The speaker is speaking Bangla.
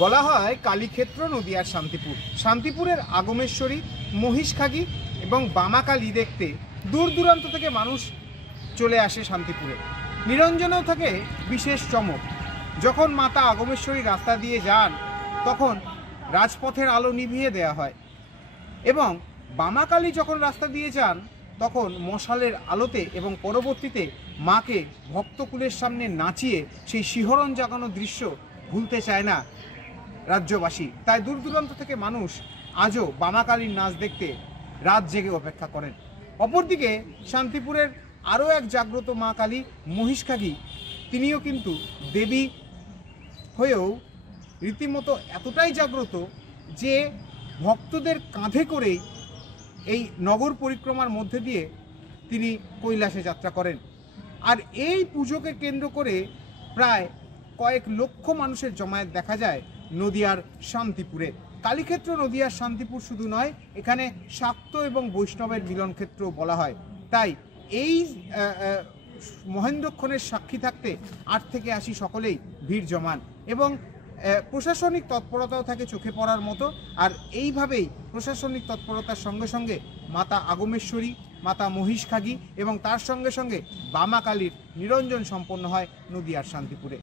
বলা হয় কালীক্ষেত্র নদিয়ার শান্তিপুর। শান্তিপুরের আগমেশ্বরী, মহিষখাগি এবং বামাকালী দেখতে দূর দূরান্ত থেকে মানুষ চলে আসে শান্তিপুরে। নিরঞ্জনেও থাকে বিশেষ চমক। যখন মাতা আগমেশ্বরী রাস্তা দিয়ে যান তখন রাজপথের আলো নিভিয়ে দেওয়া হয়, এবং বামাকালী যখন রাস্তা দিয়ে যান তখন মশালের আলোতে এবং পরবর্তীতে মাকে ভক্তকুলের সামনে নাচিয়ে সেই শিহরণ জাগানো দৃশ্য ভুলতে চায় না রাজ্যবাসী। তাই দূর দূরান্ত থেকে মানুষ আজও বামাকালীর নাচ দেখতে রাত জেগে অপেক্ষা করেন। অপরদিকে শান্তিপুরের আরও এক জাগ্রত মা কালী মহিষখাগি, তিনিও কিন্তু দেবী হয়েও রীতিমতো এতটাই জাগ্রত যে ভক্তদের কাঁধে করেই এই নগর পরিক্রমার মধ্যে দিয়ে তিনি কৈলাসে যাত্রা করেন। আর এই পুজোকে কেন্দ্র করে প্রায় কয়েক লক্ষ মানুষের জমায়েত দেখা যায় নদিয়ার শান্তিপুরে। কালীক্ষেত্র নদিয়ার শান্তিপুর শুধু নয়, এখানে শাক্ত এবং বৈষ্ণবের মিলনক্ষেত্র বলা হয়। তাই এই মহেন্দ্রক্ষণের সাক্ষী থাকতে ৮ থেকে ৮০ সকলেই ভিড় জমান, এবং প্রশাসনিক তৎপরতাও থাকে চোখে পড়ার মতো। আর এইভাবেই প্রশাসনিক তৎপরতার সঙ্গে সঙ্গে মাতা আগমেশ্বরী, মাতা মহিষখাগি এবং তার সঙ্গে সঙ্গে বামাকালীর নিরঞ্জন সম্পন্ন হয় নদিয়ার শান্তিপুরে।